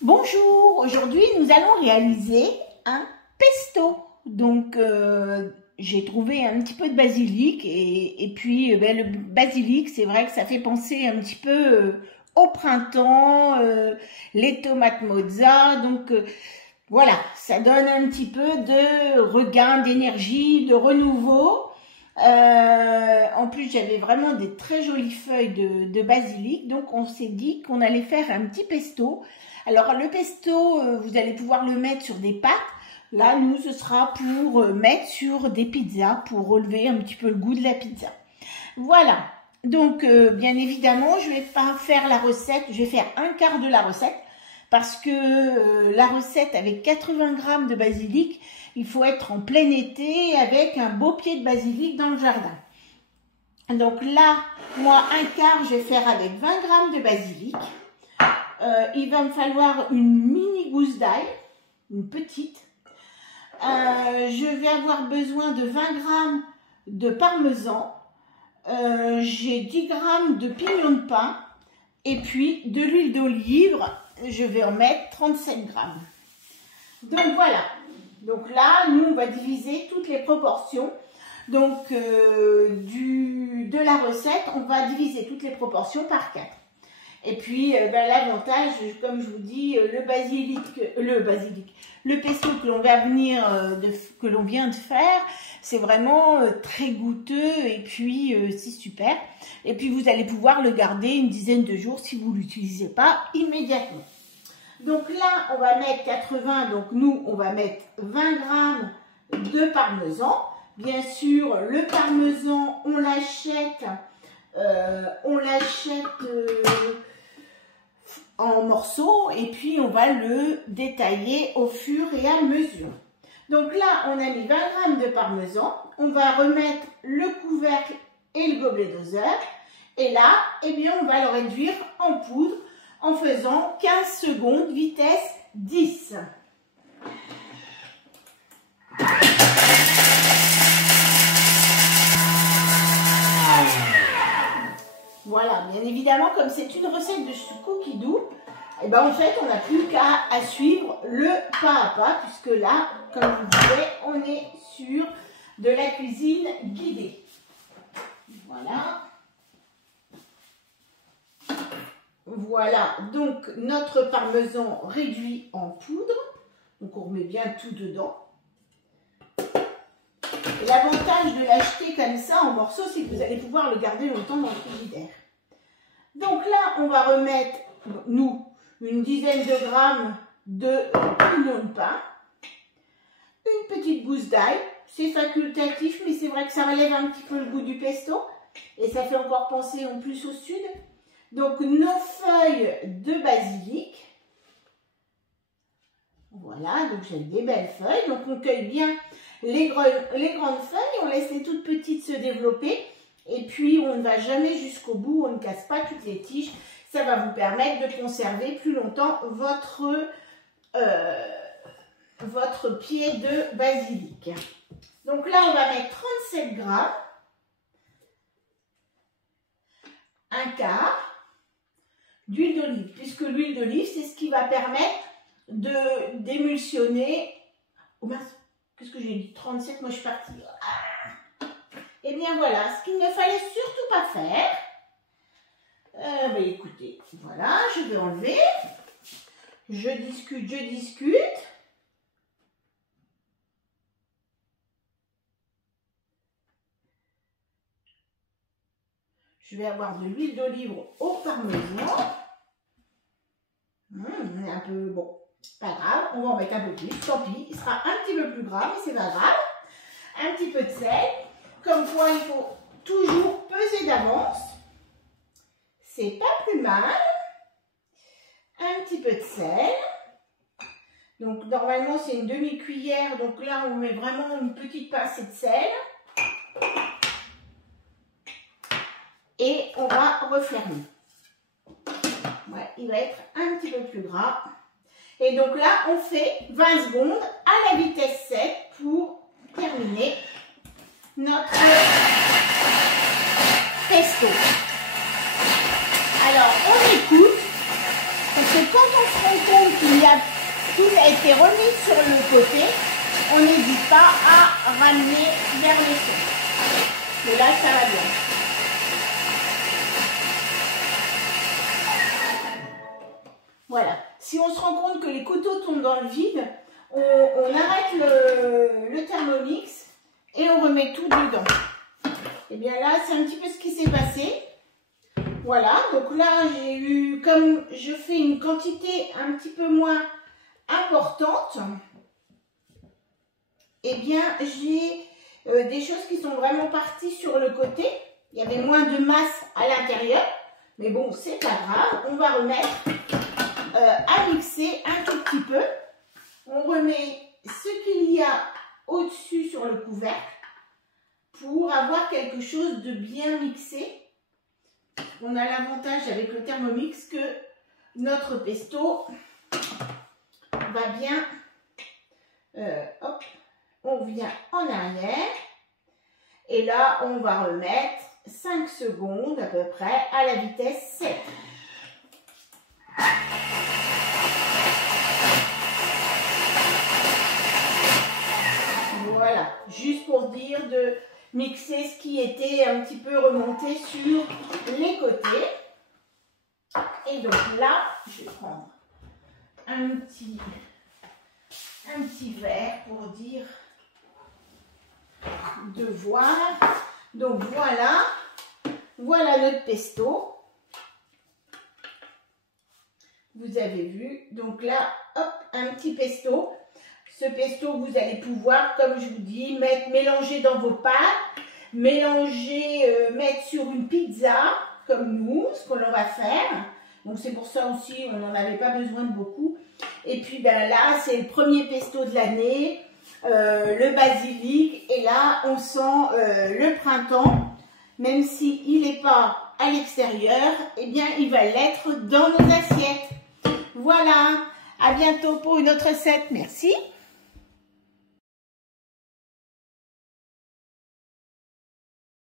Bonjour, aujourd'hui nous allons réaliser un pesto. Donc j'ai trouvé un petit peu de basilic et puis le basilic, c'est vrai que ça fait penser un petit peu au printemps, les tomates mozza, donc voilà, ça donne un petit peu de regain d'énergie, de renouveau. En plus j'avais vraiment des très jolies feuilles de basilic, donc on s'est dit qu'on allait faire un petit pesto. Alors le pesto, vous allez pouvoir le mettre sur des pâtes. Là, nous, ce sera pour mettre sur des pizzas, pour relever un petit peu le goût de la pizza. Voilà, donc bien évidemment, je ne vais pas faire la recette, je vais faire un quart de la recette, parce que la recette avec 80 g de basilic, il faut être en plein été avec un beau pied de basilic dans le jardin. Donc là, moi, un quart, je vais faire avec 20 g de basilic. Il va me falloir une mini gousse d'ail, une petite. Je vais avoir besoin de 20 g de parmesan. J'ai 10 g de pignon de pain. Et puis de l'huile d'olive, je vais en mettre 37 g. Donc voilà. Donc là, nous, on va diviser toutes les proportions. Donc de la recette, on va diviser toutes les proportions par 4. Et puis l'avantage, comme je vous dis, le pesto que l'on vient de faire, c'est vraiment très goûteux et puis c'est super. Et puis vous allez pouvoir le garder une dizaine de jours si vous ne l'utilisez pas immédiatement. Donc là, on va mettre 80, donc nous, on va mettre 20 g de parmesan. Bien sûr, le parmesan, on l'achète en morceaux et puis on va le détailler au fur et à mesure. Donc là, on a mis 20 g de parmesan. On va remettre le couvercle et le gobelet doseur. Et là, eh bien, on va le réduire en poudre en faisant 15 secondes, vitesse 10. Voilà, bien évidemment, comme c'est une recette de cookie doux, et ben en fait, on n'a plus qu'à suivre le pas à pas, puisque là, comme je vous disais, on est sur de la cuisine guidée. Voilà. Voilà, donc notre parmesan réduit en poudre. Donc on remet bien tout dedans. L'avantage de l'acheter comme ça en morceaux, c'est que vous allez pouvoir le garder longtemps dans le frigidaire. Donc là, on va remettre, nous, une dizaine de grammes de pignon de pain, une petite gousse d'ail. C'est facultatif, mais c'est vrai que ça relève un petit peu le goût du pesto et ça fait encore penser en plus au sud. Donc nos feuilles de basilic. Voilà, donc j'ai des belles feuilles. Donc on cueille bien les grandes feuilles, on laisse les toutes petites se développer et puis on ne va jamais jusqu'au bout, on ne casse pas toutes les tiges. Ça va vous permettre de conserver plus longtemps votre pied de basilic. Donc là, on va mettre 37 g, un quart d'huile d'olive, puisque l'huile d'olive, c'est ce qui va permettre d'émulsionner. Oh mince, qu'est-ce que j'ai dit? 37, moi je suis partie. Et bien voilà, ce qu'il ne fallait surtout pas faire. Écoutez, voilà, je vais enlever. Je discute. Je vais avoir de l'huile d'olive au parmesan. Un peu, bon, pas grave, on va en mettre un peu plus, tant pis, il sera un petit peu plus gras, mais c'est pas grave. Un petit peu de sel, comme quoi il faut toujours peser d'avance. C'est pas plus mal. Un petit peu de sel. Donc normalement c'est une demi-cuillère, donc là on met vraiment une petite pincée de sel. Et on va refermer. Ouais, il va être un petit peu plus gras. Et donc là, on fait 20 secondes à la vitesse 7 pour terminer notre pesto. Alors, on écoute Parce que quand on se rend compte qu'il y a tout a été remis sur le côté, on n'hésite pas à ramener vers le centre. Et là, ça va bien. Voilà. Si on se rend compte que les couteaux tombent dans le vide, on arrête le Thermomix et on remet tout dedans. Et bien là, c'est un petit peu ce qui s'est passé. Voilà, donc là, j'ai eu, comme je fais une quantité un petit peu moins importante, eh bien, j'ai des choses qui sont vraiment parties sur le côté. Il y avait moins de masse à l'intérieur, mais bon, c'est pas grave. On va remettre à mixer un tout petit peu. On remet ce qu'il y a au-dessus sur le couvercle pour avoir quelque chose de bien mixé. On a l'avantage avec le Thermomix que notre pesto va bien. Hop, on vient en arrière. Et là, on va remettre 5 secondes à peu près à la vitesse 7. Voilà, juste pour dire de mixer ce qui était un petit peu remonté sur les côtés. Et donc là, je vais prendre un petit verre pour dire de voir. Donc voilà notre pesto. Vous avez vu, donc là, hop, un petit pesto. Ce pesto, vous allez pouvoir, comme je vous dis, mélanger dans vos pâtes, mettre sur une pizza, comme nous, ce qu'on va faire. Donc c'est pour ça aussi, on n'en avait pas besoin de beaucoup. Et puis ben là, c'est le premier pesto de l'année, le basilic. Et là, on sent le printemps, même s'il n'est pas à l'extérieur, eh bien, il va l'être dans nos assiettes. Voilà, à bientôt pour une autre recette. Merci.